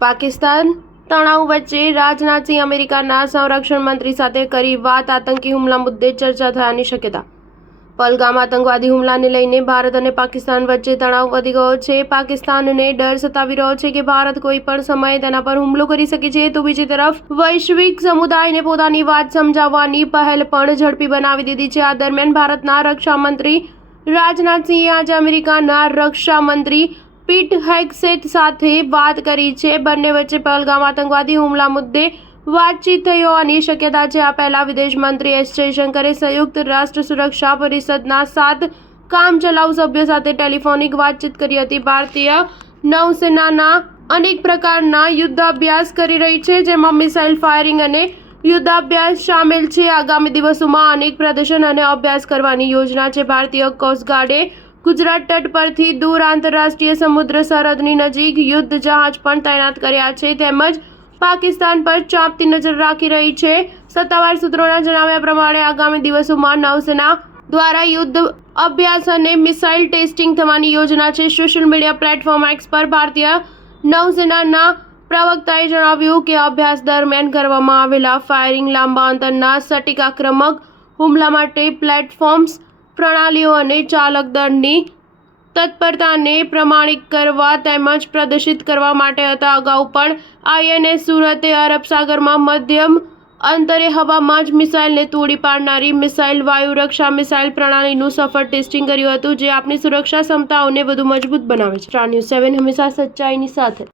પાકિસ્તાન તણાવ વચ્ચે રાજનાથસિંહ અમેરિકાના સંરક્ષણ મંત્રી સાથે કરી વાત. આતંકી હુમલા મુદ્દે ચર્ચા થયાની શક્યતા. પહલગામ આતંકવાદી હુમલાને લઈને ભારત અને પાકિસ્તાન વચ્ચે તણાવ વધી ગયો છે. પાકિસ્તાનને ડર સતાવી રહ્યો છે કે ભારત કોઈ પણ સમયે તેના પર હુમલો કરી શકે છે. તો બીજી તરફ વૈશ્વિક સમુદાયને પોતાની વાત સમજાવવાની પહેલ પણ ઝડપી બનાવી દીધી છે. આ દરમિયાન ભારતના રક્ષા મંત્રી રાજનાથસિંહે આજે અમેરિકાના રક્ષા મંત્રી પીટ હેગસેટ સાથે વાત કરી છે. બંને વચ્ચે પહલગામ આતંકવાદી હુમલા મુદ્દે વાતચીત થઈ હોવાની શક્યતા છે. આ પહેલા વિદેશ મંત્રી એસ જયશંકરે સંયુક્ત રાષ્ટ્ર સુરક્ષા પરિષદના 7 કામચલાઉ સભ્યો સાથે ટેલિફોનિક વાતચીત કરી હતી. ભારતીય નૌસેનાના અનેક પ્રકારના યુદ્ધાભ્યાસ કરી રહી છે, જેમાં મિસાઇલ ફાયરિંગ અને યુદ્ધાભ્યાસ સામેલ છે. આગામી દિવસોમાં અનેક પ્રદર્શન અને અભ્યાસ કરવાની યોજના છે. ભારતીય કોસ્ટગાર્ડે ગુજરાત તટ પરથી દૂર આંતરરાષ્ટ્રીય સમુદ્ર સરહદની નજીક યુદ્ધ જહાજ પણ તૈનાત કર્યા છે, તેમજ પાકિસ્તાન પર ચાંપતી નજર રાખી રહી છે. સત્તાવાર સૂત્રોના જણાવ્યા પ્રમાણે આગામી દિવસોમાં નૌસેના દ્વારા યુદ્ધ અભ્યાસ અને મિસાઇલ ટેસ્ટિંગ થવાની યોજના છે. સોશિયલ મીડિયા પ્લેટફોર્મ એક્સ પર ભારતીય નૌસેનાના પ્રવક્તાએ જણાવ્યું કે અભ્યાસ દરમિયાન કરવામાં આવેલા ફાયરિંગ લાંબા અંતરના સટીક આક્રમક હુમલા માટે પ્લેટફોર્મ્સ, પ્રણાલીઓ અને ચાલક દળની તત્પરતાને પ્રમાણિત કરવા તેમજ પ્રદર્શિત કરવા માટે હતા. અગાઉ પણ આઈએનએસ સુરતે અરબ સાગરમાં મધ્યમ અંતરે હવામાં જ મિસાઇલને તોડી પાડનારી મિસાઇલ વાયુ રક્ષા મિસાઇલ પ્રણાલીનું સફળ ટેસ્ટિંગ કર્યું હતું, જે આપણી સુરક્ષા ક્ષમતાઓને વધુ મજબૂત બનાવે છે. સ્ટાર ન્યૂઝ 7 હંમેશા સચ્ચાઈની સાથે.